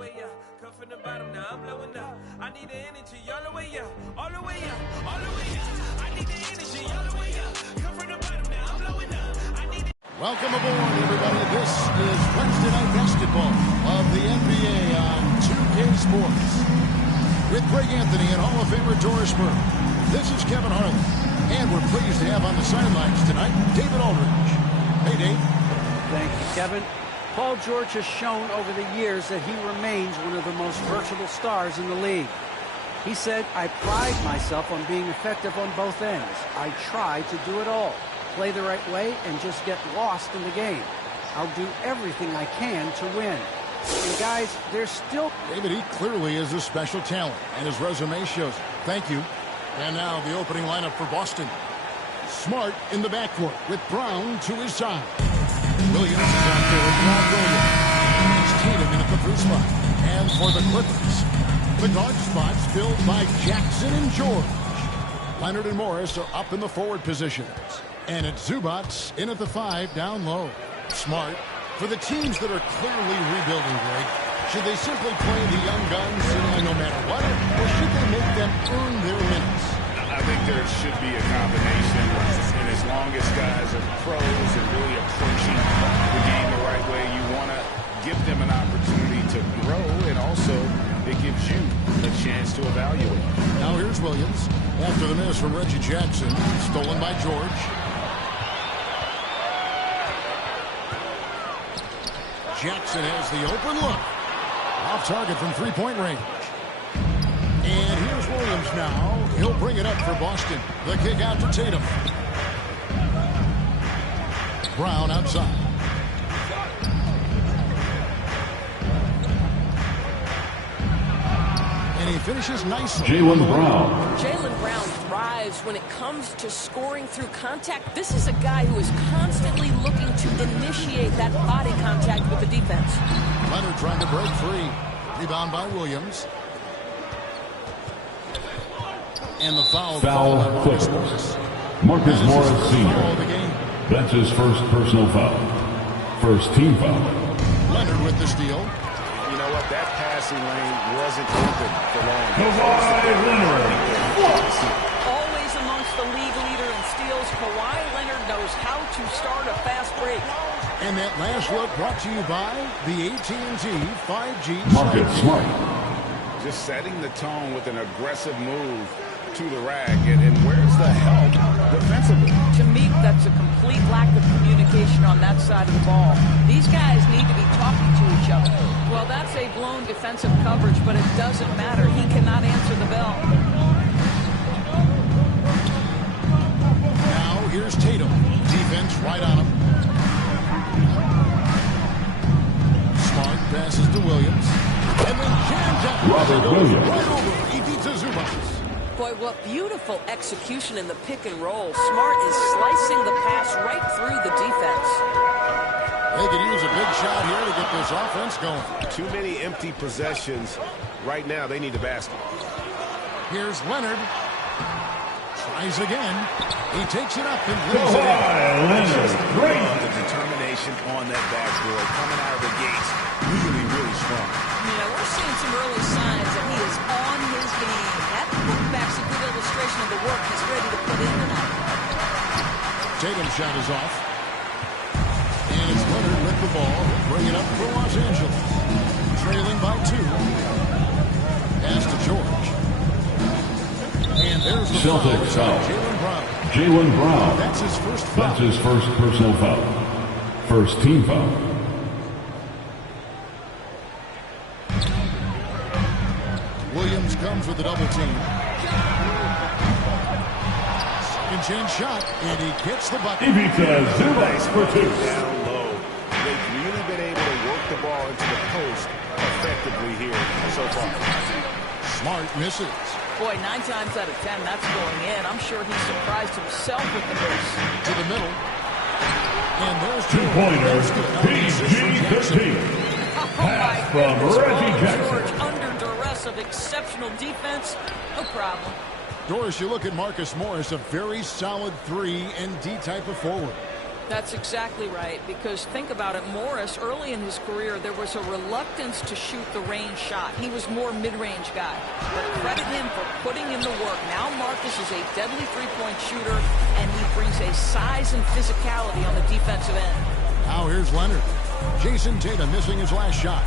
way up. Come from the bottom, now I'm blowing up. I need the energy all the way up, all the way up, all the way up. I need the energy all the way up. Come from the bottom, now I'm blowing up. I need it. Welcome aboard, everybody. This is Wednesday Night Basketball of the NBA on 2K Sports. With Greg Anthony and Hall of Famer Doris Burke. This is Kevin Harlan. And we're pleased to have on the sidelines tonight David Aldridge. Hey, Dave. Thank you, Kevin. Paul George has shown over the years that he remains one of the most versatile stars in the league. He said, I pride myself on being effective on both ends. I try to do it all, play the right way, and just get lost in the game. I'll do everything I can to win. And guys, there's still... David, he clearly is a special talent, and his resume shows it. Thank you. And now the opening lineup for Boston. Smart in the backcourt with Brown to his side. Williams is out there with Rob Williams. It's Tatum in at the free spot. And for the Clippers, the guard spots filled by Jackson and George. Leonard and Morris are up in the forward positions. And it's Zubac in at the 5 down low. Smart for the teams that are clearly rebuilding, Greg. Should they simply play the young guns no matter what? Or should they make them earn their minutes? I think there should be a combination. And as long as guys are pros and really approaching the game the right way, you want to give them an opportunity to grow, and also it gives you a chance to evaluate. Now here's Williams. After the miss from Reggie Jackson, stolen by George. Jackson has the open look. Off target from three-point range. And here's Williams now. He'll bring it up for Boston. The kick out to Tatum. Brown outside. And he finishes nicely. Jaylen Brown. Jaylen Brown thrives when it comes to scoring through contact. This is a guy who is constantly looking to initiate that body contact with the defense. Leonard trying to break free. Rebound by Williams. And the foul. Clippers. Marcus Morris Sr. That's his first personal foul. First team foul. Leonard with the steal. You know what? That passing lane wasn't open for long. Kawhi Leonard. Always amongst the league leader in steals, Kawhi Leonard knows how to start a fast break. And that last look brought to you by the AT&T 5G. Marcus Smart. Just setting the tone with an aggressive move to the rack. And where's the help defensively? To me, that's a complete lack of communication on that side of the ball. These guys need to be talking to each other. Well, that's a blown defensive coverage, but it doesn't matter. He cannot answer the bell. Now here's Tatum. Defense right on him. Smart passes to Williams. And then jams up. Robert Williams. Right over. He beats Zubac. Boy, what beautiful execution in the pick and roll. Smart is slicing the pass right through the defense. They could use a big shot here to get this offense going. Too many empty possessions. Right now, they need the basket. Here's Leonard. Tries again. He takes it up and leaves it in. Leonard. Great. The determination on that backboard coming out of the gates really, really strong. You know, we're seeing some early signs that he is on his game. That putback's a good illustration of the work he's ready to put in tonight. Tatum's shot is off. And it's Leonard with the ball. Bring it up for Los Angeles. Trailing by 2. Pass to George. And there's the Celtics foul. Jaylen Brown. Jaylen Brown. That's his first foul. That's his first personal foul. First team foul. Williams comes with a double team. Second chance shot, and he gets the bucket. Ivica Zubac for 2. Down low. They've really been able to work the ball into the post effectively here so far. Smart misses. Boy, 9 times out of 10, that's going in. I'm sure he surprised himself with the miss. To the middle. And there's 2-pointer. PG-13. Pass from Reggie Jackson. George under duress of exceptional defense. No problem. Doris, you look at Marcus Morris, a very solid 3 and D type of forward. That's exactly right, because think about it, Morris, early in his career, there was a reluctance to shoot the range shot. He was more mid-range guy. But credit him for putting in the work. Now Marcus is a deadly three-point shooter, and he brings a size and physicality on the defensive end. Now here's Leonard. Jason Tatum missing his last shot.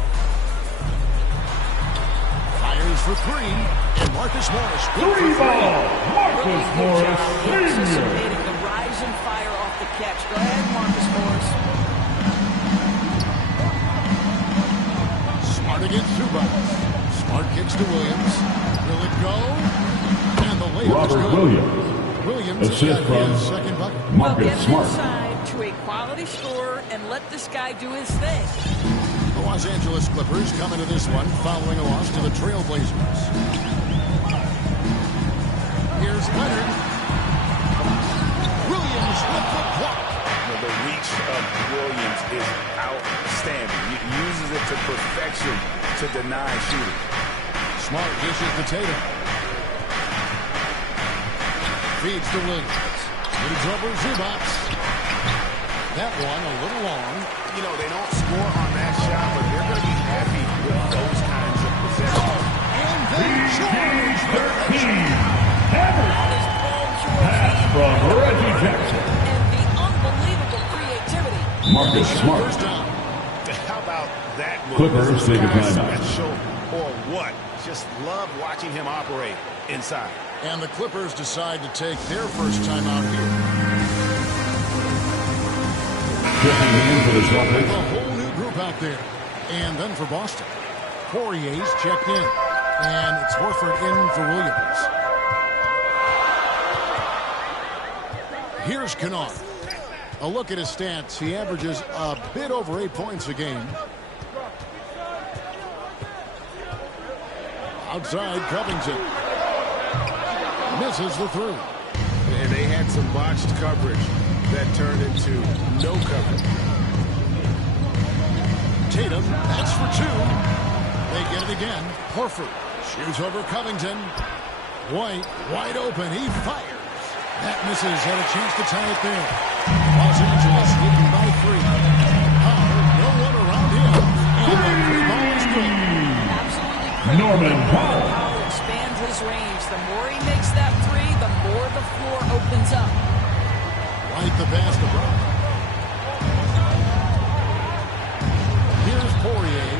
Fires for three, and Marcus Morris. Three ball, Marcus Morris Sr. Anticipating the rise and fire off the catch. Go ahead, Marcus Morris. Smart against Zubac. Smart kicks to Williams. Will it go? And the layup is Robert good. Williams assist got from his second bucket. Marcus Get Smart. inside to a quality scorer and let this guy do his thing. The Los Angeles Clippers come into this one following a loss to the Trailblazers. Here's Leonard. Williams with the block. The reach of Williams is outstanding. He uses it to perfection to deny shooting. Smart dishes to Tatum. Feeds to Williams. Leads over Zubac. That one a little long. You know, they don't score on that shot, but they're going to be happy with those kinds of possessions. And they charge their Pass from Reggie Jackson. And the unbelievable creativity. Marcus Smart. first down. How about that move? Clippers This take a guy's timeout. special or what? Just love watching him operate inside. And the Clippers decide to take their first timeout here. Checking in for the A Celtics. whole new group out there. And then for Boston, Poirier's checked in. And it's Horford in for Williams. Here's Kennard. A look at his stats. He averages a bit over 8 points a game. Outside, Covington. Misses the three. And they had some botched coverage that turned into no coverage. Tatum, that's for two. They get it again. Horford shoots over Covington. White, wide open. He fires. That misses. Had a chance to tie it there. Los Angeles leading by three. Powell, no one around him. And the three ball is good. Absolutely critical. Norman Powell. Powell expands his range. The more he makes that three, the more the floor opens up. White the pass to Brown. Here's Poirier.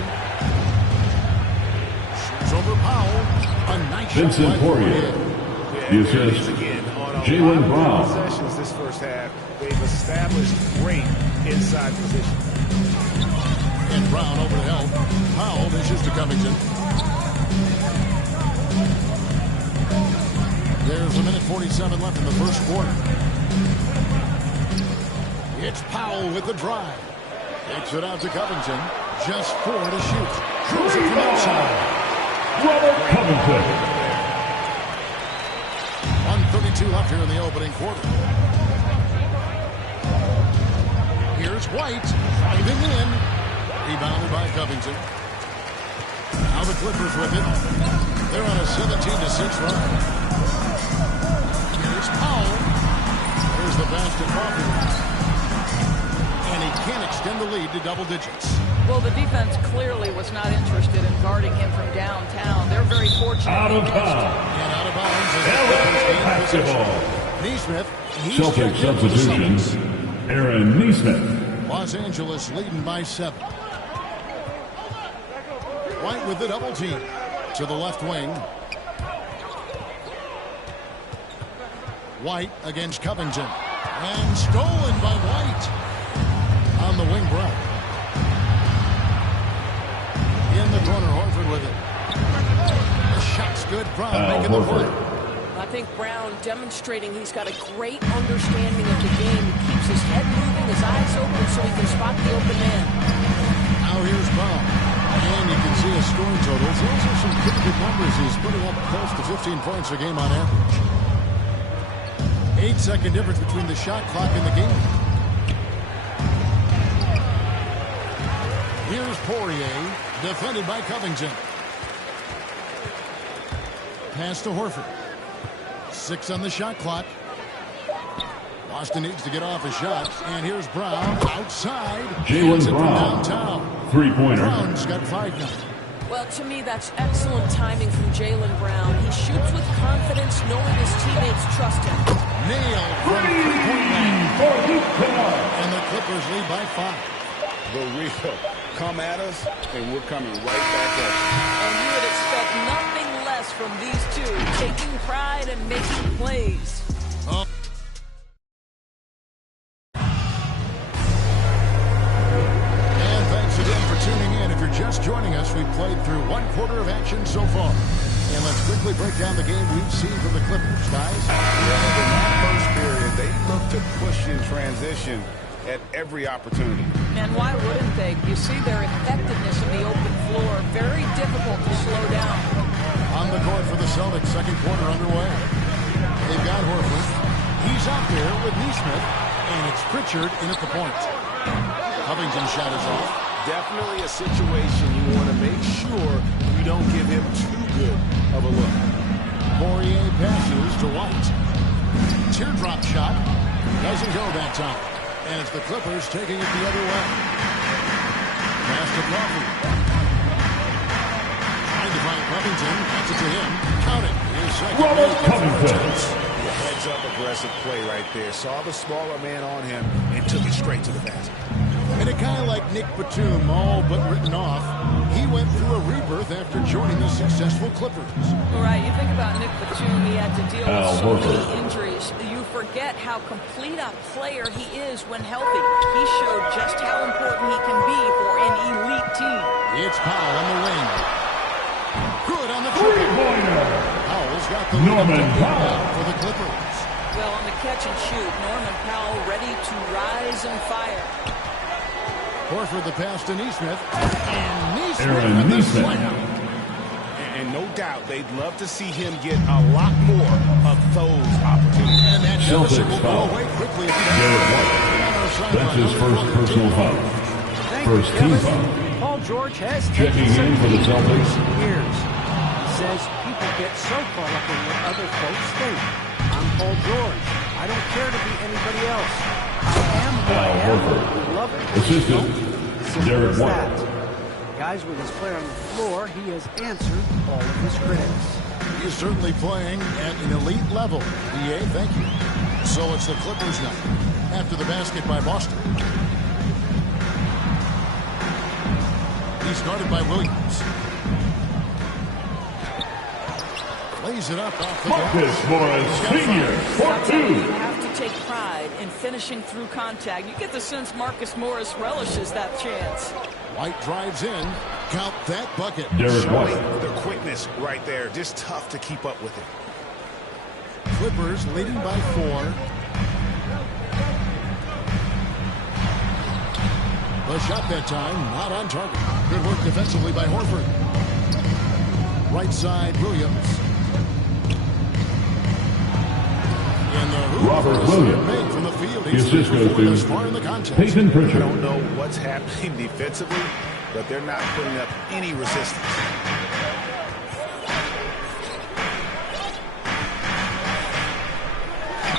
Shoots over Powell. A nice shot Vincent by Poirier. The assist, Jaylen Brown. Possessions this first half, they've established great inside position. And Brown over to help. Powell dishes to Covington. There's a minute 47 left in the first quarter. It's Powell with the drive. Takes it out to Covington. Just 4 to shoot. Throws it from outside. Robert Covington. 1:32 left here in the opening quarter. Here's White. Driving in. Rebounded by Covington. Now the Clippers with it. They're on a 17-6 run. Here's Powell. There's the pass to Coffey. And he can't extend the lead to double digits. Well, the defense clearly was not interested in guarding him from downtown. They're very fortunate. Out of against him. bounds. And out of bounds as the Aaron Clippers gain possession. basketball. Neesmith. He's Celtic checked in for the substitution. Celtics. Aaron Neesmith. Los Angeles leading by 7. White with the double team to the left wing. White against Covington. And stolen by White. On the wing, Brown. In the corner, Horford with it. The shot's good. Brown making the play. I think Brown demonstrating he's got a great understanding of the game. He keeps his head moving, his eyes open so he can spot the open man. Now here's Brown. And you can see his scoring totals. Those are some pretty good numbers. He's putting up close to 15 points a game on average. 8-second difference between the shot clock and the game. Here's Poirier, defended by Covington. Pass to Horford. 6 on the shot clock. Boston needs to get off a shot, and here's Brown outside. Jaylen Brown, downtown. three-pointer. Brown's got 5 now. Well, to me, that's excellent timing from Jaylen Brown. He shoots with confidence, knowing his teammates trust him. Nailed from three-point line. And the Clippers lead by 5. The real come at us, and we're coming right back at you. And you would expect nothing less from these two, taking pride and making plays. And thanks again for tuning in. If you're just joining us, we've played through 1 quarter of action so far. And let's quickly break down the game we've seen from the Clippers, guys. Yeah, in that first period, they looked to push in transition at every opportunity. And why wouldn't they? You see their effectiveness in the open floor. Very difficult to slow down. On the court for the Celtics, second quarter underway. They've got Horford. He's out there with Nesmith, and it's Pritchard in at the point. Covington's shot is off. Definitely a situation you want to make sure you don't give him too good of a look. Poirier passes to White. Teardrop shot. Doesn't go that time. And it's the Clippers taking it the other way. Pass to Coffey. Trying to find Covington. Gets it to him. Count it. His second Robert move Covington. Heads-up aggressive play right there. Saw the smaller man on him and took it straight to the basket. And a guy like Nick Batum, all but written off, he went through a rebirth after joining the successful Clippers. Right, you think about Nick Batum, he had to deal with so Horford. many injuries. You forget how complete a player he is when healthy. He showed just how important he can be for an elite team. It's Powell on the wing. Good on the triple. Powell's got the Norman lead Powell for the Clippers. Well, on the catch and shoot, Norman Powell ready to rise and fire. Horford the pass to Nesmith. And Nesmith Aaron with the Nesmith. slam. And no doubt they'd love to see him get a lot more of those opportunities. And that Celtics deficit will go foul. away quickly. Derek White. That's his first personal foul. Thank First you, team Kevin. foul. Paul George has Checking taken in for the some Celtics. recent years. He says people get so caught up in what other folks think. I'm Paul George. I don't care to be anybody else. I am who I am. Horford. We love it. Assistant, Simple Derek as White. that. Guys, with his play on the floor, he has answered all of his critics. He's certainly playing at an elite level. EA, thank you. So it's the Clippers now. After the basket by Boston. He's guarded by Williams. Lays it up off the Marcus glass. Morris, senior, I'll tell you, you 4-2. have to take pride in finishing through contact. You get the sense Marcus Morris relishes that chance. White drives in. Count that bucket. Derek Showing White. the quickness right there. Just tough to keep up with it. Clippers leading by 4. The shot that time, not on target. Good work defensively by Horford. Right side, Williams. And the hoop Robert is Williams. made from the field. The He's assist 3 for 4 goes thus to far in the contest. Peyton I Pritchard. don't know what's happening defensively, but they're not putting up any resistance.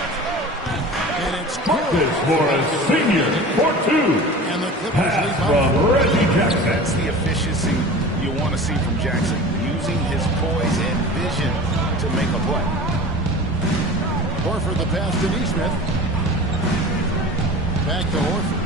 And it's Marcus Morris, senior, 4-2. And the Clippers Pass lead by from 4. Reggie Jackson. That's the efficiency you want to see from Jackson, using his poise and vision to make a play. Horford the pass to Nesmith. Back to Horford.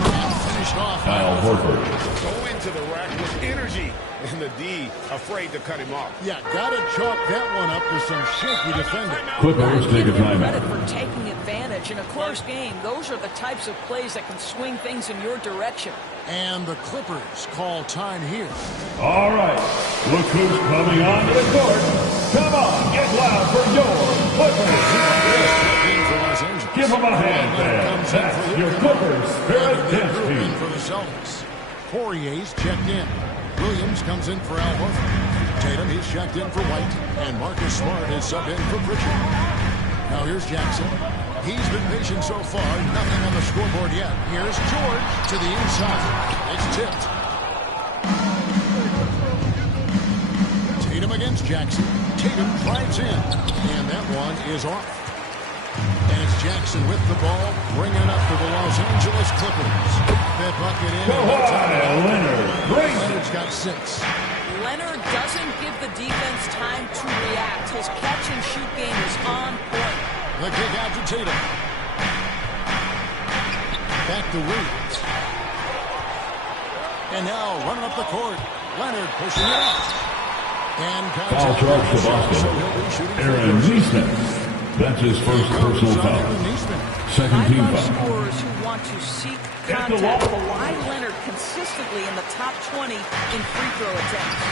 And finished off. by Al Horford. Go into the rack with energy, and the D afraid to cut him off. Yeah, gotta chalk that one up to some shaky defending. Clippers take a Credit timeout. for taking advantage in a close game. Those are the types of plays that can swing things in your direction. And the Clippers call time here. All right, look who's coming onto the court. Come on, get loud for your Clippers. Give them a hand, fans. That's your Clippers Spirit Dance In Team. for the Celtics. Poirier's checked in. Williams comes in for Al Horford. Tatum, he's checked in for White. And Marcus Smart is subbed in for Pritchard. Now here's Jackson. He's been patient so far. Nothing on the scoreboard yet. Here's George to the inside. It's tipped. Tatum against Jackson. Tatum drives in. And that one is off. And it's Jackson with the ball, bringing it up for the Los Angeles Clippers. That bucket in. Leonard's got 6. Leonard doesn't give the defense time to react. His catch-and-shoot game is on point. The kick out to Tatum. Back to Williams. And now running up the court. Leonard pushing it up. And foul charge to Boston. Aaron Neesmith. That's his first personal foul. Second team foul. Scorers who want to seek contact. Kawhi Leonard consistently in the top 20 in free throw attempts.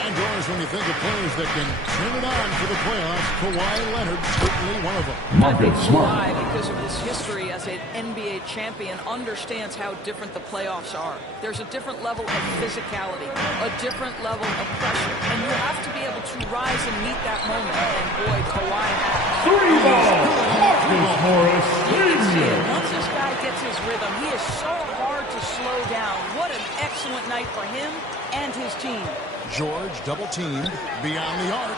And Doris, when you think of players that can turn it on for the playoffs, Kawhi Leonard certainly one of them. Marcus Smart. Kawhi, because of his history as an NBA champion, understands how different the playoffs are. There's a different level of physicality, a different level of pressure, and you have to be able to rise and meet that moment. And boy, Kawhi has. 3 ball. Marcus Morris. Once this guy gets his rhythm, he is so hard to slow down. What an excellent night for him and his team. George double teamed beyond the arc.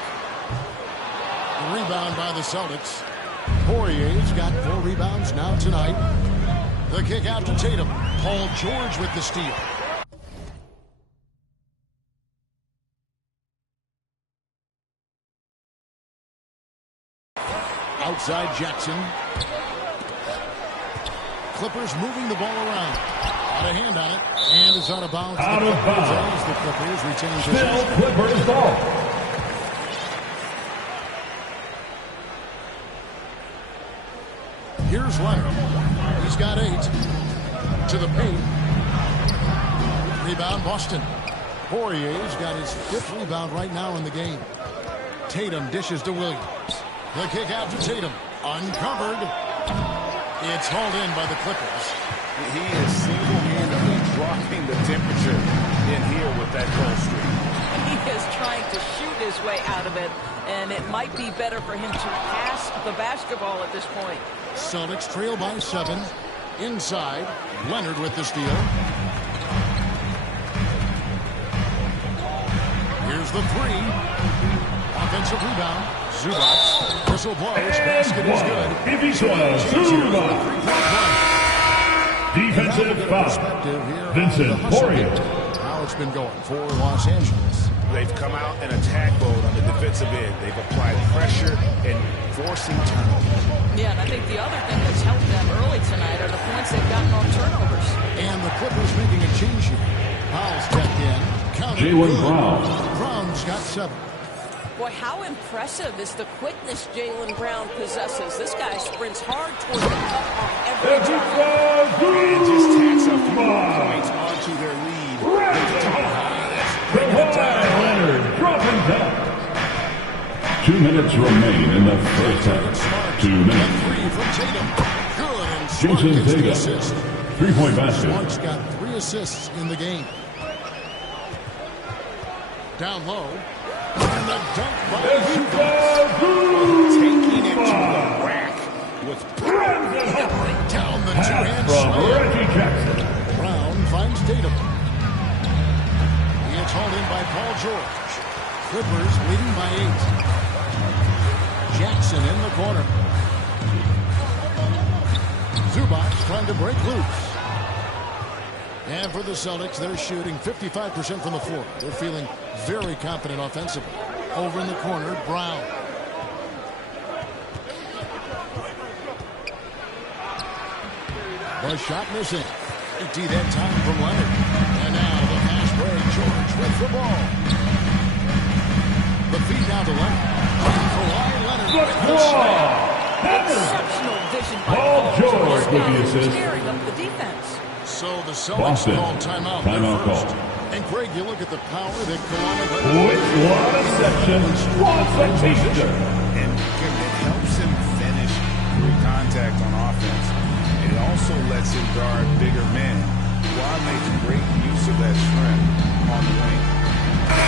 The rebound by the Celtics. Poirier's got 4 rebounds now tonight. The kick out to Tatum. Paul George with the steal. Outside Jackson. Clippers moving the ball around. Got a hand on it, and it's out of bounds. Out of bounds. The Clippers retain Still possession. Clippers ball. Here's Leonard. He's got 8. To the paint. Rebound Boston. Poirier's got his 5th rebound right now in the game. Tatum dishes to Williams. The kick out to Tatum. Uncovered. It's hauled in by the Clippers. He is single-handedly dropping the temperature in here with that goal streak. He is trying to shoot his way out of it, and it might be better for him to pass the basketball at this point. Celtics trail by 7. Inside, Leonard with the steal. Here's the 3. Offensive rebound. Zubac. Whistle blows. Basket is good. Defensive foul. Vincent Poirier. How it's been going for Los Angeles. They've come out in attack mode on the defensive end. They've applied pressure and forcing turnovers. Yeah, and I think the other thing that's helped them early tonight are the points they've gotten on turnovers. And the Clippers making a change here. Powell's checked in. Jaylen Brown. Brown's got 7. Boy, how impressive is the quickness Jaylen Brown possesses. This guy sprints hard towards the cup on every time. And just tacks a few points onto their lead. Leonard dropping down. 2 minutes remain in the first half. 2 minutes. Jason Tatum. 3-point basket. Smart's got 3 assists in the game. Down low. And the dunk by taking it to the rack with down the two-hand from slam. Reggie Jackson. Brown finds Tatum. He gets hauled in by Paul George. Clippers leading by 8. Jackson in the corner. Zubac trying to break loose. And for the Celtics, they're shooting 55% from the floor. They're feeling very confident offensively. Over in the corner, Brown. The shot missing. Empty that time from Leonard. And now the fast break. George with the ball. The feed down to Leonard. Kawhi Leonard with the shot. Exceptional vision by Paul George with the assist. Tearing up the defense. So the Celtics Boston. call timeout. Timeout call. And Greg, you look at the power that Kawhi With lot of sections, lots of teacher. and it helps him finish through contact on offense. It also lets him guard bigger men while making great use of that strength on the wing.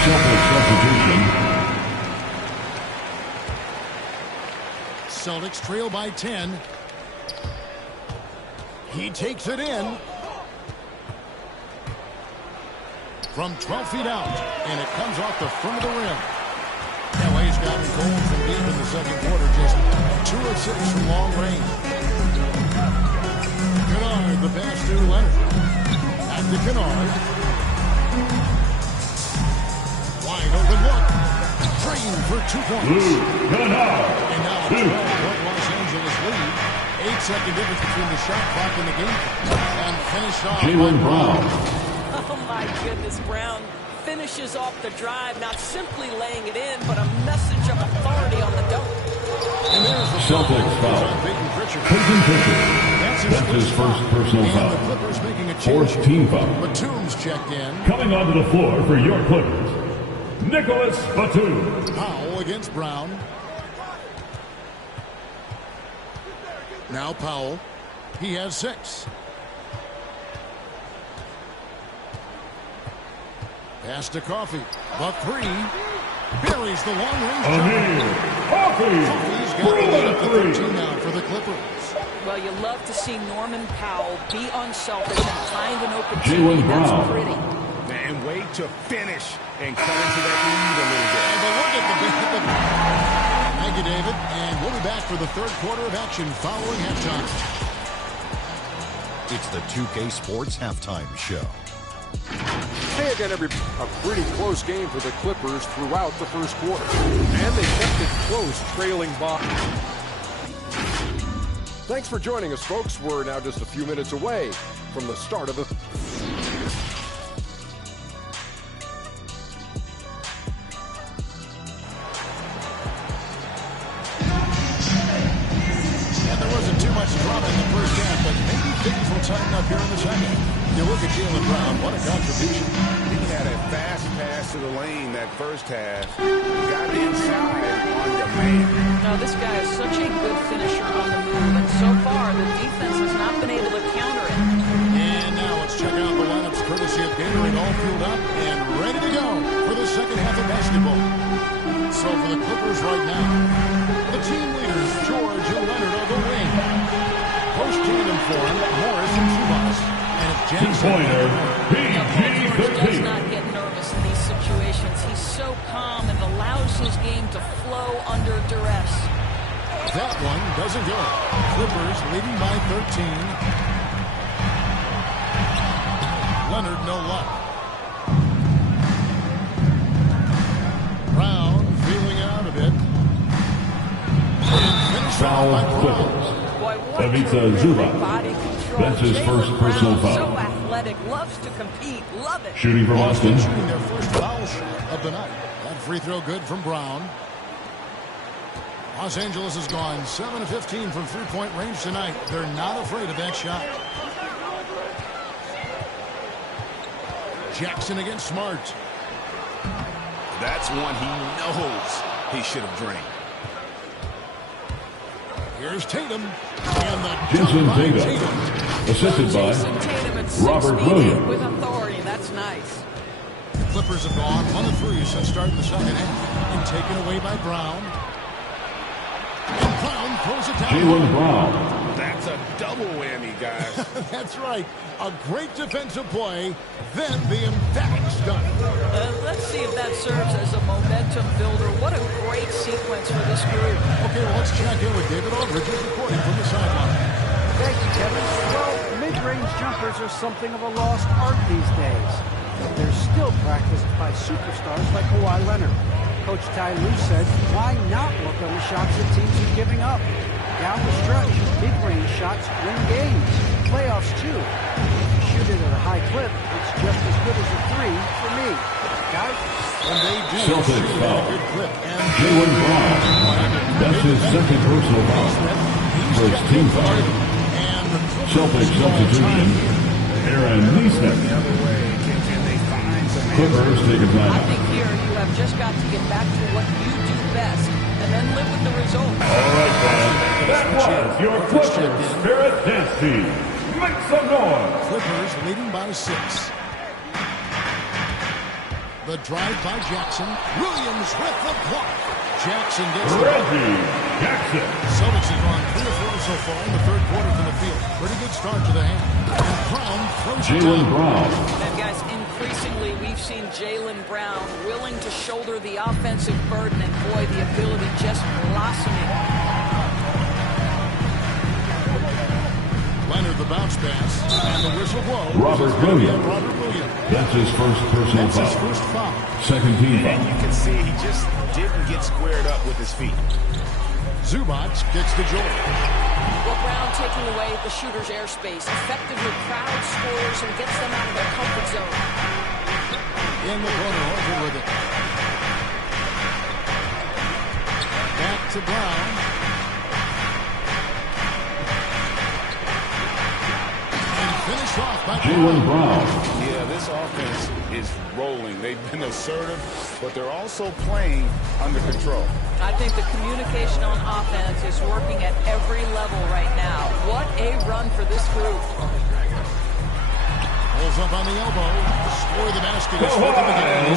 Shuffle substitution. Celtics trail by 10. He takes it in. From 12 feet out, and it comes off the front of the rim. LA's gotten cold from deep in the second quarter, just 2 of 6 from long range. Kennard, the pass to Leonard. Back to Kennard. Wide open look. Trained for 2 points. Kennard. And now a 12-point Los Angeles lead. 8-second difference between the shot clock and the game. And finished off Jaylen Brown. Oh, my goodness. Brown finishes off the drive, not simply laying it in, but a message of authority on the dunk. And there's the Celtics foul. Peyton Pritchard. Peyton Pritchard. That's his first personal And foul. the Clippers making a change. Fourth team foul. Batum's checked in. Coming onto the floor for your Clippers, Nicholas Batum. Powell against Brown. Now Powell. He has 6. Pass to Coffey. Buck 3. Buries the long-range Amir Coffey's got the lead up to 3. 13 now for the Clippers. Well, you love to see Norman Powell be unselfish and find an open Jaylen shot. That's Brown. pretty. And wait to finish and cut into that lead a little bit. And look at the Thank you, David. And we'll be back for the third quarter of action following halftime. It's the 2K Sports Halftime Show. Hey again, a pretty close game for the Clippers throughout the first quarter. And they kept it close, trailing by. Thanks for joining us, folks. We're now just a few minutes away from the start of the... And there wasn't too much drama in the first half, but maybe things will tighten up here in the second. You look at Jaylen Brown, what a contribution. He had a fast pass to the lane that first half. Got inside on demand. Now, this guy is such a good finisher on the move, and so far, the defense has not been able to counter it. And now let's check out the lineups courtesy of Gatorade, all fueled up and ready to go for the second half of basketball. So for the Clippers right now, the team leaders, George and Leonard are the wing. Post-game informed, Morris and Chubas. And it's Jackson. Two-pointer, George does PG-13. not get nervous in these situations. He's so calm and allows his game to flow under duress. That one doesn't go. Clippers leading by 13. Leonard, no luck. Brown feeling out of it. Foul Clippers. Boy, what Ivica terrific Zubac. body control. That's his Jaylen first personal Brown, foul. So athletic, loves to compete, love it. Shooting for Boston. Shooting their first foul shot of the night. That free throw good from Brown. Los Angeles has gone 7 of 15 from three-point range tonight. They're not afraid of that shot. Jackson against Smart. That's one he knows he should have drained. Here's Tatum. And the Jason dunk by Tatum. Assisted Jason by Tatum at 6 Robert feet Williams. with authority. That's nice. The Clippers have gone 1 of 3 since starting the second half. And taken away by Brown. And Brown throws it down. Jaylen Brown. That's a double whammy, guys. That's right. A great defensive play, then the emphatic stunt. Let's see if that serves as a momentum builder. What a great sequence for this group. Okay, well, let's check in with David Aldridge reporting from the sideline. Thank you, Kevin. Well, mid-range jumpers are something of a lost art these days. But they're still practiced by superstars like Kawhi Leonard. Coach Ty Lue said, why not work on the shots that teams are giving up? Down the stretch, mid-range shots win games. Playoffs, too. If you shoot it at a high clip, it's just as good as a 3 for me. Guys? And they do Celtics shoot foul. a good clip. And Jaylen Brown. That's his second personal foul. First team foul. And the Celtics substitution. Aaron Neesmith. Clippers take a I timeout. think here you have just got to get back to what you do best and then live with the result. All right, fans. That was your Clippers Spirit Dance Team. Make some noise. Clippers leading by 6. The drive by Jackson. Williams with the block. Jackson gets the block. Reggie Jackson. Celtics have gone 3 of 4 so far in the third quarter from the field. Pretty good start to the hand. And Brown throws it Jaylen down. Brown. And guys, increasingly we've seen Jaylen Brown willing to shoulder the offensive burden, and boy, the ability just blossoming. Leonard the bounce pass, and the whistle blows. Robert Williams. Robert Williams. That's his first personal That's his foul. first foul. Second team And you foul. can see he just didn't get squared up with his feet. Zubac gets to Jordan. Well, Brown taking away the shooter's airspace effectively crowds scorers and gets them out of their comfort zone. In the corner, Horford with it. Back to Brown. And finished off by Jaylen Brown. Yeah, this offense is rolling. They've been assertive, but they're also playing under control. I think the communication on offense is working at every level right now. What a run for this group. Pulls up on the elbow. Score the basket is for them again.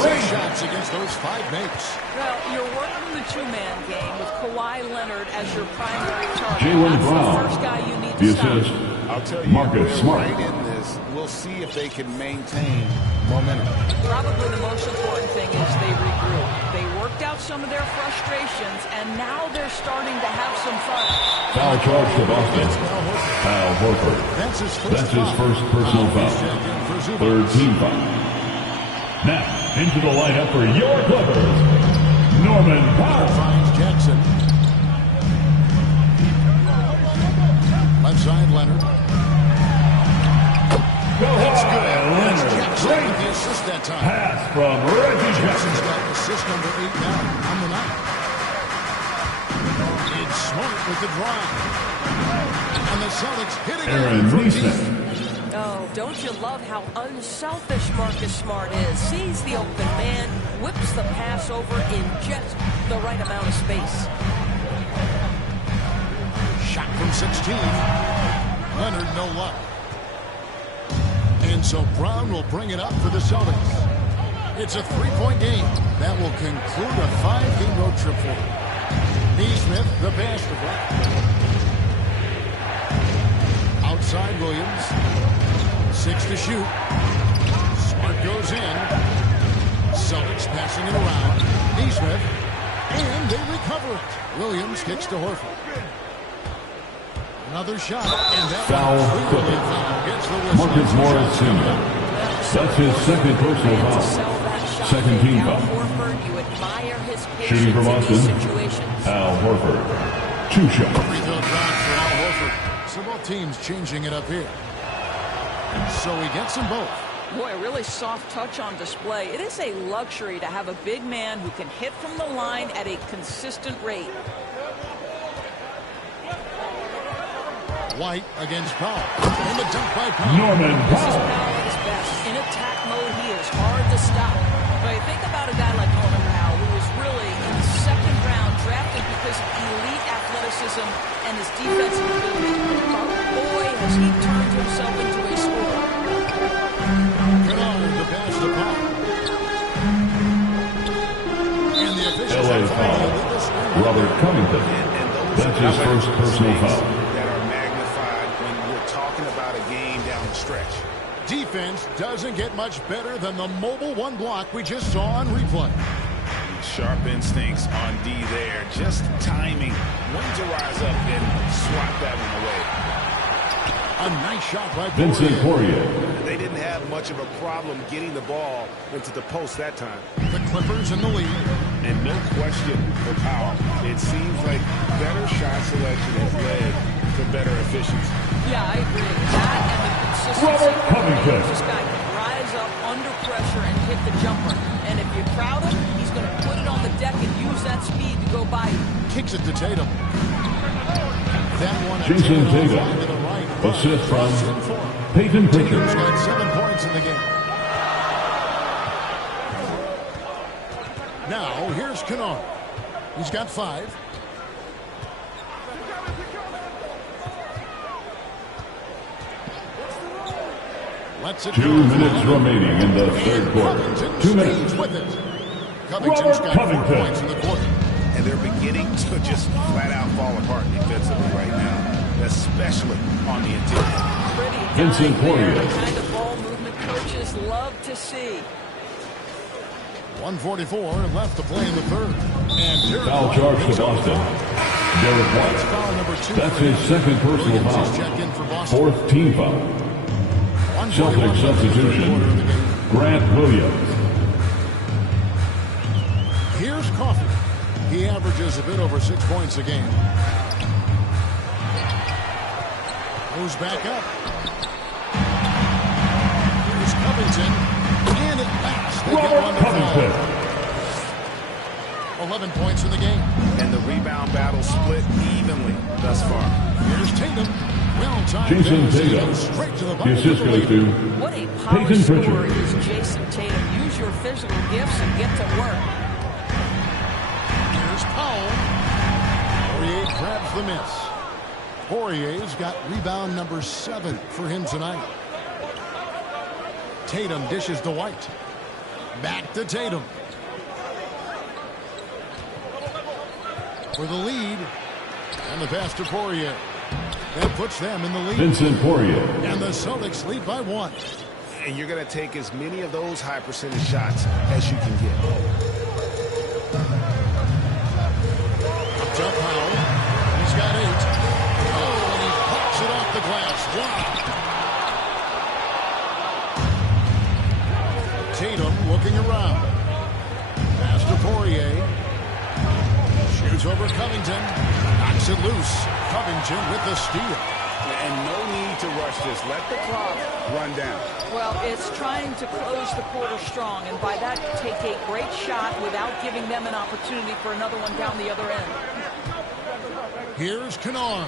6 shots against those 5 mates. Well, you're working the two-man game with Kawhi Leonard as your primary target. Jaylen That's Brown. the first guy you need The to stop. assist. I'll tell you, Marcus they're Smart. right in this. We'll see if they can maintain momentum. Probably the most important thing is they regroup. They worked out some of their frustrations, and now they're starting to have some fun. Foul charge to Boston. Al Horford. That's his That's his first personal foul. Third team foul. Now, into the lineup for your Clippers, Norman Powell. Finds Jackson. Left side, Leonard. That's good. That's Jackson with the assist that time. Pass from Reggie Jackson's Jackson. got assist number 8 now on the night. It's Smart with the drive. And the Celtics hitting Aaron it from Neesmith. deep. Oh, don't you love how unselfish Marcus Smart is? Sees the open man, whips the pass over in just the right amount of space. Shot from 16. Leonard, no luck. And so Brown will bring it up for the Celtics. It's a 3-point game. That will conclude a 5-game road trip for them. Neesmith, the pass to Brown. Outside Williams. 6 to shoot. Smart goes in. Celtics passing it around. Neesmith. And they recover it. Williams kicks to Horford. Another shot. And that Foul. clearly foul. Gets the whistle. Marcus Morris Sr. That's his second personal To foul. sell that shot. Second team Al foul. Horford, you admire his Shooting for patience in these Boston. situations. Al Horford. 2 shots. Free throw shot for Al Horford. So both teams changing it up here. So he gets them both. Boy, a really soft touch on display. It is a luxury to have a big man who can hit from the line at a consistent rate. White against Powell. And the dunk by Powell. Norman This is Powell. Powell at his best. In attack mode, he is hard to stop. But you think about a guy like Norman Powell, who was really in the second round drafted because of elite athleticism and his defensive ability. But boy, has he turned himself into a scorer. Kennard, the pass to Powell. And the officials LA have foul. finally lit the screen. Robert Covington. That's his first personal foul. That are magnified when we're talking about a game down the stretch. Defense doesn't get much better than the mobile 1 block we just saw on replay. Sharp instincts on D there. Just timing when to rise up and swat that one away. A nice shot by Vincent Poirier. Poirier. They didn't have much of a problem getting the ball into the post that time. The Clippers in the lead. And no question for Powell. It seems like better shot selection has led to better efficiency. Yeah, I agree. That and the consistency. Robert Covington. This guy can rise up under pressure and hit the jumper. And if you crowd him, he's going to put it on the deck and use that speed to go by you. Kicks it to Tatum. That one Jason Tatum. to the right. Assist from Cross in for him. Peyton Tatum's Pritchard. got 7 points in the game. Now, here's Kennard. He's got 5. Lets it 2 go. minutes remaining in the third quarter. Covington 2 minutes. stays with it. Covington's Robert got 4 Covington. points in the quarter. And they're beginning to just flat out fall apart defensively right now, especially on the interior. Pretty Vincent dime there, Poirier. the kind of ball movement coaches love to see. 1:44 left to play in the third. And Derek Foul White charge picks to up the Boston. foul. Derek That's White. foul number 2. That's for his him. second personal Williams is foul. checked in for Boston. Fourth team foul. 141 Celtics left in the third substitution, quarter of the game. Grant Williams. Here's Coffey. He averages a bit over 6 points a game. Moves back up. Here's Covington. And it passed. They get one to Covington. fall. 11 points in the game. And the rebound battle split evenly thus far. Here's Tatum. Well-timed Jason pass. He Tatum. goes straight to the The bucket assist for the goes lead. to What a power Peyton scorer Pritchard. is Jason Tatum. Use your physical gifts and get to work. Here's Powell. Poirier grabs the miss. Poirier's got rebound number 7 for him tonight. Tatum dishes to White. Back to Tatum. For the lead. And the pass to Poirier. That puts them in the lead. Vincent Poirier. And the Celtics lead by 1. And you're going to take as many of those high percentage shots as you can get. Up top Powell. He's got 8. Oh, and he pops it off the glass. Wow. Tatum looking around. Pass to Poirier. Shoots over Covington. Knocks it loose. Covington with the steal. And no need to rush this. Let the clock run down. Well, it's trying to close the quarter strong, and by that, take a great shot without giving them an opportunity for another one down the other end. Here's Kennard.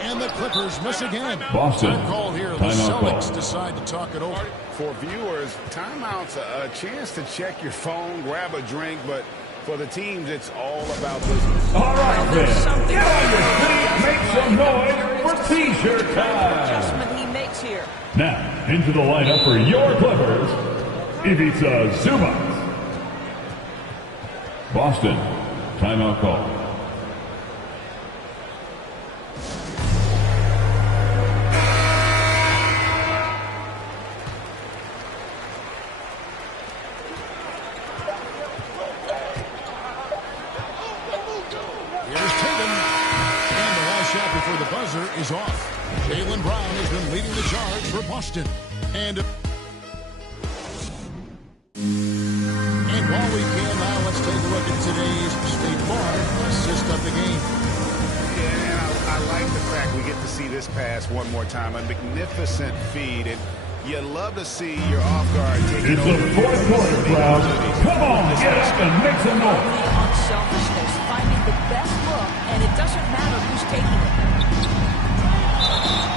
And the Clippers miss again. Boston. Time call here. The Timeout Celtics call. decide to talk it over. For viewers, timeout's a chance to check your phone, grab a drink, but for the teams, it's all about business. All right, There's then. something Get on your feet. Make some noise for T-shirt time. adjustment he makes here. Now, into the lineup for your Clippers, Ivica Zubac. Boston, timeout call. Here's Tatum. And the last shot before the buzzer is off. Jaylen Brown has been leading the charge for Boston. And while we can now, let's take a look at today's State Farm assist of the game. Yeah, and I like the fact we get to see this pass one more time. A magnificent feed, and you love to see your off guard take It's it the over. fourth quarter, crowd. Come on, get up and make some noise. The unselfishness, finding the best look, and it doesn't matter who's taking it.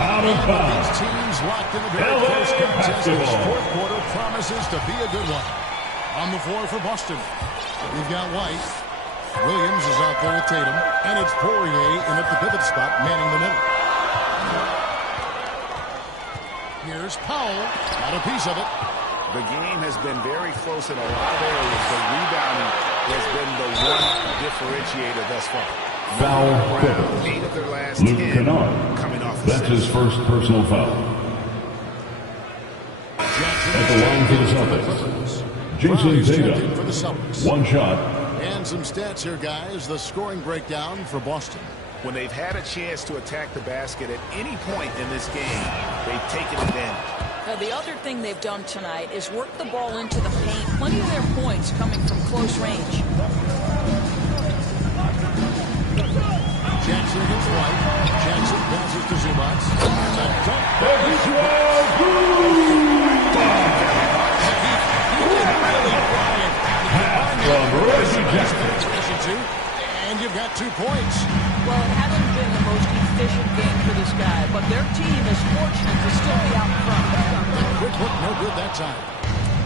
Out of These bounds. teams locked in a very LA close contest. This basketball. fourth quarter promises to be a good one. On the floor for Boston, we've got White. Williams is out there with Tatum. And it's Poirier in at the pivot spot, manning the middle. Here's Powell. Got a piece of it. The game has been very close in a lot of areas. The rebounding has been the one differentiator thus far. Foul Brown, Clippers. 8 of their last Luke 10 Kennard. coming off the That's set. his first personal foul. At the line for the Celtics, Jason Tatum. For the Celtics. One shot. And some stats here, guys. The scoring breakdown for Boston. When they've had a chance to attack the basket at any point in this game, they've taken advantage. Now, the other thing they've done tonight is work the ball into the paint. Plenty of their points coming from close range. Jackson against White. Jackson passes to Zubac. It's a dunk. From Reggie Jackson. And you've got 2 points. Well, it hasn't been the most efficient game for this guy, but their team is fortunate to still be out in front. Quick hook, no good that time.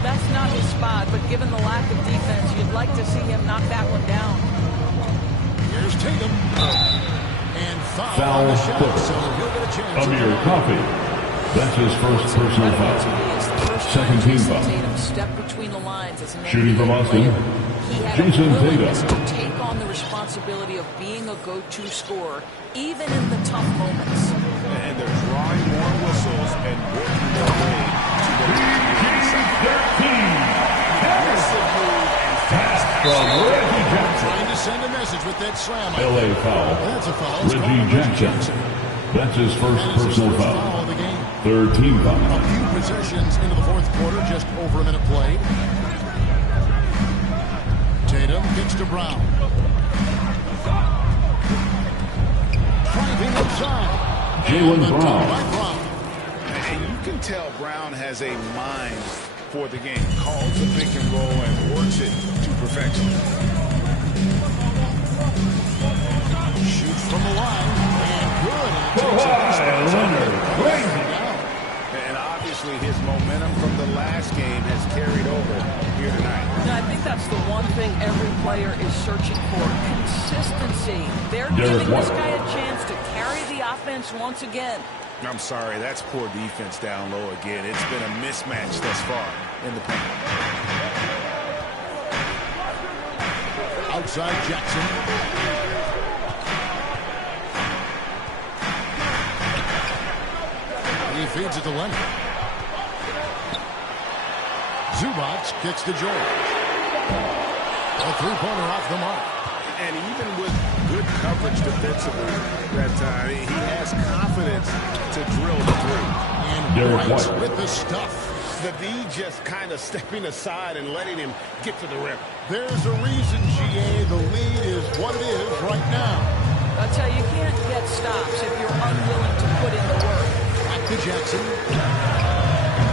That's not his spot, but given the lack of defense, you'd like to see him knock that one down. Here's Tatum. And foul Foul on the shot, Clippers. so he'll get a chance. Amir Coffey. That's his first personal foul. It's the first Second time team Jason foul. Tatum stepped between the lines as an Shooting NBA from Boston, player. He had Jason a willingness Tatum. to take on the responsibility of being a go-to scorer, even in the tough moments. And they're drawing more whistles and working their way to the aggressive move and fast. From Reggie Jackson. Trying to send a message with with that slam. LA foul. That's a foul. It's Reggie called Jackson. That's his first That is his personal first foul. foul of the game. Third team foul. A few possessions into the fourth quarter, just over a minute played. Tatum gets to Brown. Driving inside. Jaylen Brown. By Brown. And you can tell Brown has a mind for the game. Calls the pick and roll and works it to perfection. Shoots from the line. And good. Kawhi Leonard. Crazy. And obviously his momentum from the last game has carried over here tonight. I think that's the one thing every player is searching for. Consistency. They're giving this guy a chance to carry the offense once again. I'm sorry, that's poor defense down low again. It's been a mismatch thus far in the paint. Outside Jackson. He feeds it to Leonard. Zubac kicks to George. A three-pointer off the mark. And even with good coverage defensively that time, he has confidence to drill the three. And White with the stuff. The D just kind of stepping aside and letting him get to the rim. There's a reason, GA, the lead is what it is right now. I'll tell you, you can't get stops if you're unwilling to put in the work. Back to Jackson.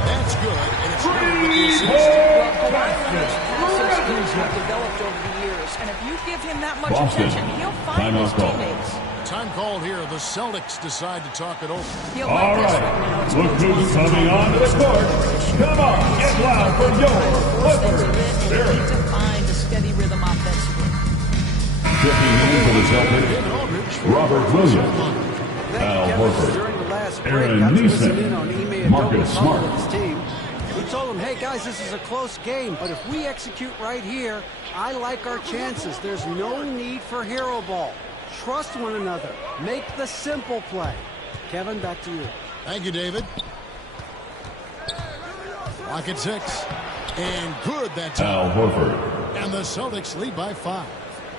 That's good, and it's good with the assist. Kawhi Leonard's passing skills have developed over the years, and if you give him that much attention, he'll find his teammates. Time called here. The Celtics decide to talk it over. All right, look who's coming onto the court. Come on, get loud for your Clippers. They need to find a steady rhythm offensively. Checking in for the Celtics, Robert Williams. Al Horford. Aaron Neesmith. Marcus Smart. Team. We told him, hey guys, this is a close game, but if we execute right here, I like our chances. There's no need for hero ball. Trust one another. Make the simple play. Kevin, back to you. Thank you, David. Clock at 6. And good that time. Al Horford. And the Celtics lead by 5.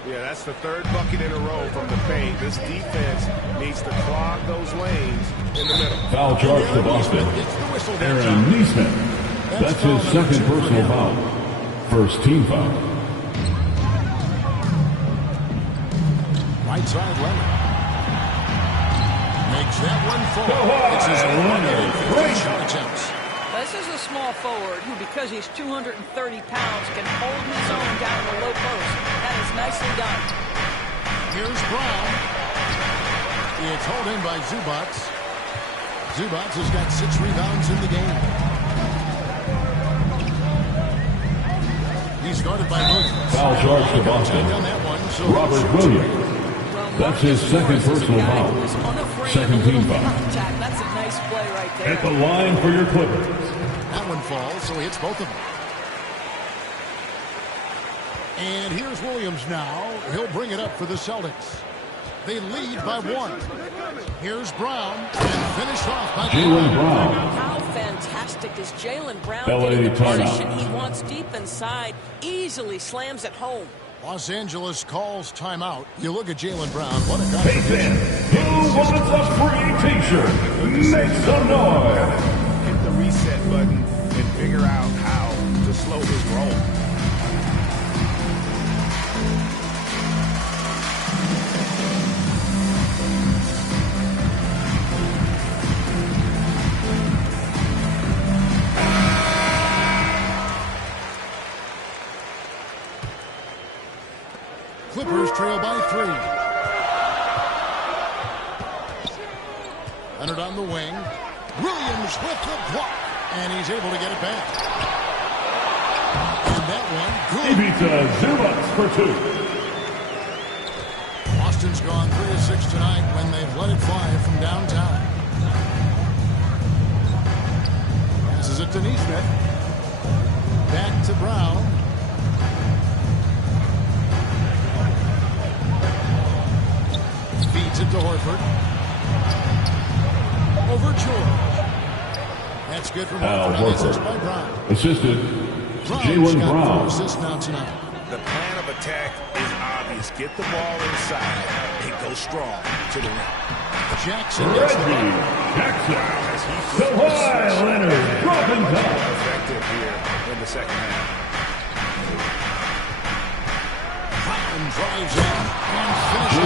Yeah, that's the third bucket in a row from the paint. This defense needs to clog those lanes in the middle. Foul charge to Boston. Aaron Neesmith. That's his second personal foul. First team foul. Right side, Leonard. Makes that one fall. It's his 150 shot attempts. This is a small forward who, because he's 230 pounds, can hold his own down the low post. That is nicely done. Here's Brown. It's hauled in by Zubac. Zubac has got 6 rebounds in the game. He's guarded by Williams. Foul charge to Boston. Robert Williams. That's his second personal foul. Second team foul. That's a nice play right there. At the line for your Clippers. That one falls, so he hits both of them. And here's Williams now. He'll bring it up for the Celtics. They lead by 1. Here's Brown, and finished off by Jaylen Brown. How fantastic is Jaylen Brown LA getting the timeout. position he wants deep inside, easily slams it home. Los Angeles calls timeout. You look at Jaylen Brown. What a Hey Ben, who wants a free t-shirt? Make some noise. Hit the reset button and figure out how to slow his roll. Clippers trail by 3. Leonard on the wing. Williams with the block. And he's able to get it back. And that one, He beats Zubac for 2. Boston's gone 3 of 6 tonight when they've let it fly from downtown. Passes it to Neesmith. Back to Brown. Feeds it to Horford. Over George. That's good from Al Horford. Assist Horford. by Brown. Assisted Jaylen Brown. Assist now tonight. The plan of attack is obvious. is get the ball inside and go strong to the rim. Jackson gets the ball. Kawhi Leonard, dropping down. Effective here in the second half. Brown drives in and finishes.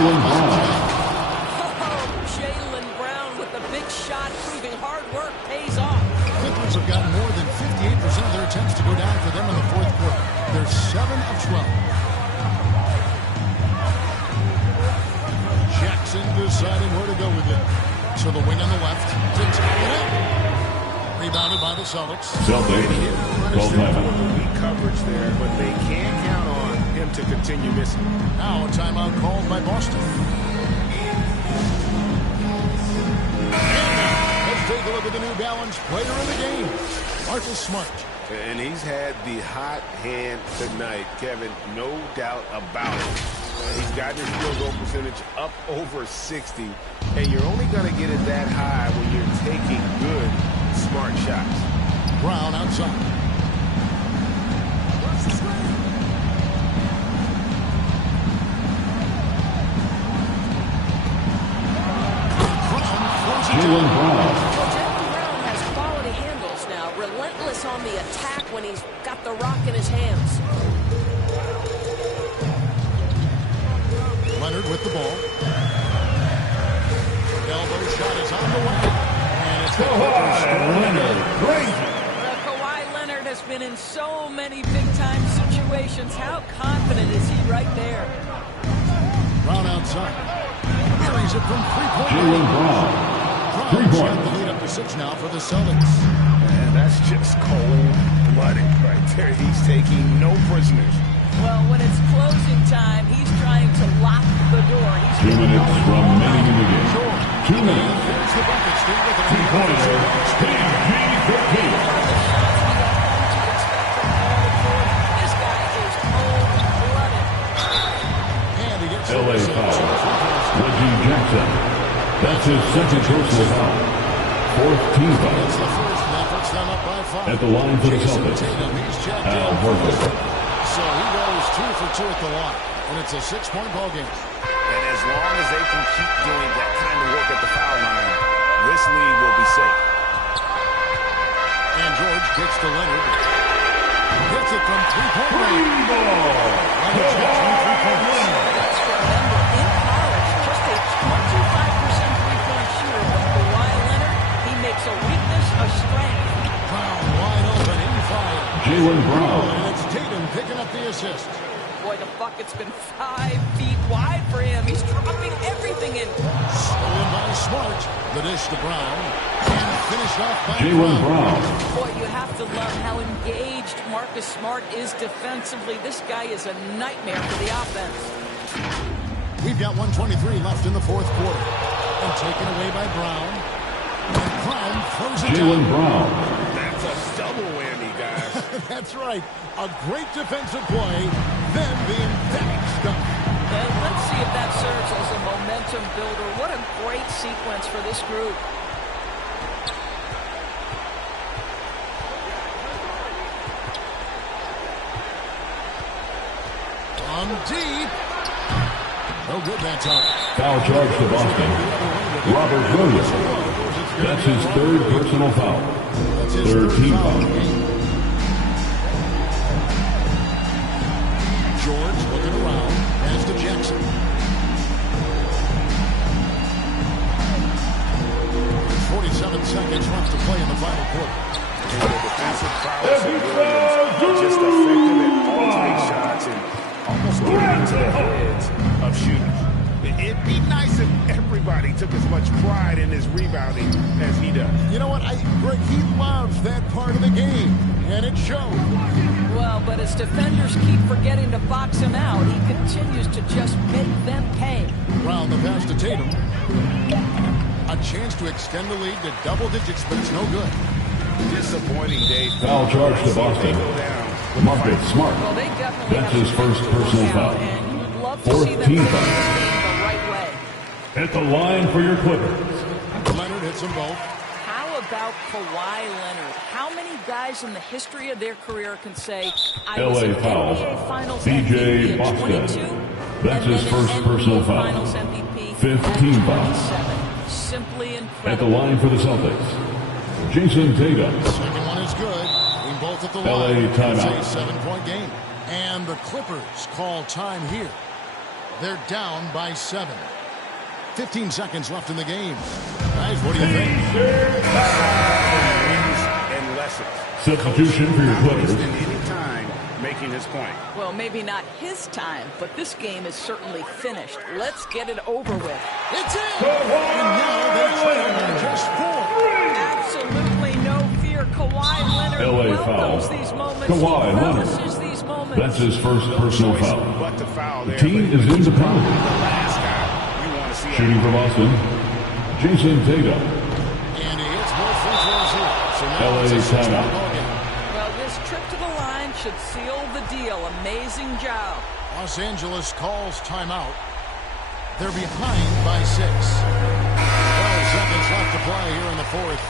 Jaylen Brown with a big shot, proving hard work pays off. Clippers have gotten more than 58% of their attempts to go down for them in the fourth quarter. They're 7 of 12. Jackson deciding where to go with it. So the wing on the left to tie it up. Rebounded by the Celtics. Celtics, Weak coverage there, but they can't count on him to continue missing. Now a timeout called by Boston. Let's take a look at the New Balance player of the game, Marcus Smart. And he's had the hot hand tonight, Kevin, no doubt about it. He's gotten his field goal percentage up over 60, and you're only going to get it that high when you're taking good, smart shots. Brown outside. Jaylen Brown. Jaylen Brown has quality handles now, relentless on the attack when he's got the rock in his hands. Leonard with the ball. Elbow shot is on the way. And it's Kawhi Leonard. Kawhi Leonard has been in so many big-time situations. How confident is he right there? Brown outside. Carries it from three-point. Jaylen Brown. Brown's got the lead up to 6 now for the Celtics. And that's just cold-blooded right there. He's taking no prisoners. Well, when it's closing time, he's trying to lock the door. 2 minutes remaining in the game. 2 minutes. There's the bucket. Steve with the Two-pointer. PG-13. This guy is cold-blooded. And he gets LA foul. Reggie Jackson. That's his second personal foul. 4th team foul. That's the first, and that puts them up by 5. At the line for the Jason Celtics. Tatum, he's checked Al in. Horford. So he goes 2 for 2 at the line, and it's a 6-point ball game. And as long as they can keep doing that kind of work at the foul line, this lead will be safe. And George kicks to Leonard. Hits it from three-point range. Leonard's got 3 3-pointers. Let's remember, in college, just a 25% three-point shooter. But Kawhi Leonard, he makes a weakness a strength. Brown wide open, in fire. Jaylen Brown. And it's Tatum picking up the assist. Boy, the bucket's been 5 feet wide for him. He's dropping everything in. Stolen by Smart. The dish to Brown. And finished off by Jaylen Brown. Boy, you have to love how engaged Marcus Smart is defensively. This guy is a nightmare for the offense. We've got 1:23 left in the fourth quarter. And taken away by Brown. And Brown throws it Jaylen down. Brown. That's a double whammy, guys. That's right. A great defensive play, then the emphatic dunk. Let's see if that serves as a momentum builder. What a great sequence for this group. From deep. No good that time. Foul charge to Boston. Robert Williams. That's his 3rd personal foul. That's his 3rd team foul foul. of the game. George looking around. Pass to Jackson. 47 seconds left to play in the final quarter. And the defensive fouls of Williams just effective at altering shots and almost getting into the heads of shooters. It'd be nice if everybody took as much pride in his rebounding as he does. You know what? Greg, he loves that part of the game, and it shows. Well, but as defenders keep forgetting to box him out, he continues to just make them pay. Brown the pass to Tatum. A chance to extend the lead to double digits, but it's no good. Disappointing day. Foul charge to Boston. Marcus Smart. Well, they definitely That's have his to first finish personal this out, foul. and you would love to 4th see them team finish foul. this game the right way. At the line for your Clippers. Leonard hits them both. How about Kawhi Leonard? How many guys in the history of their career can say, I was LA an foul. NBA Finals DJ MVP at Boston. 22? That's his first personal foul. Finals MVP 15 fouls. Simply incredible. At the line for the Celtics, Jason Tatum. Second one is good. In both at the LA line. It's timeout. a 7-point game. And the Clippers call time here. They're down by 7. 15 seconds left in the game. Guys, what do you think? And lessons. Substitution for your Clippers. Any time making his point. Well, maybe not his time, but this game is certainly finished. Let's get it over with. It's in! And now they trail by just 4. Absolutely no fear. Kawhi Leonard LA welcomes foul. these moments. Kawhi He Leonard. relishes these moments. That's his first personal foul. But the foul The there. team is in the penalty. The last guy you want to see. Shooting from Boston, Jason Tatum. And he hits both free throws here. So now LA it's a 6-point timeout. ball game. Well, this trip to the line should seal the deal. Amazing job. Los Angeles calls timeout. They're behind by 6. 12 seconds left to play here in the fourth.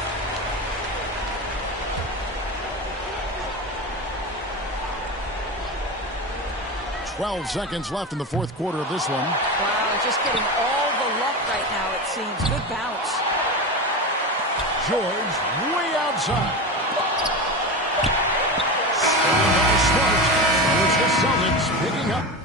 Seconds left in the fourth quarter of this one. Wow, just getting all the luck right now, it seems. Good bounce. George way outside. Stolen by Smart. It's the Celtics picking up.